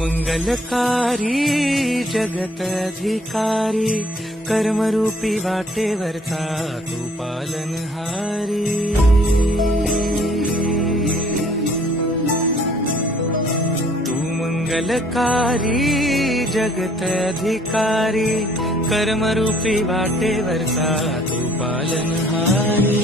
मंगलकारी जगत अधिकारी कर्मरूपी वाटेवरचा तू पालनहारी। तू मंगलकारी जगत अधिकारी कर्मरूपी वाटेवरचा तू पालनहारी।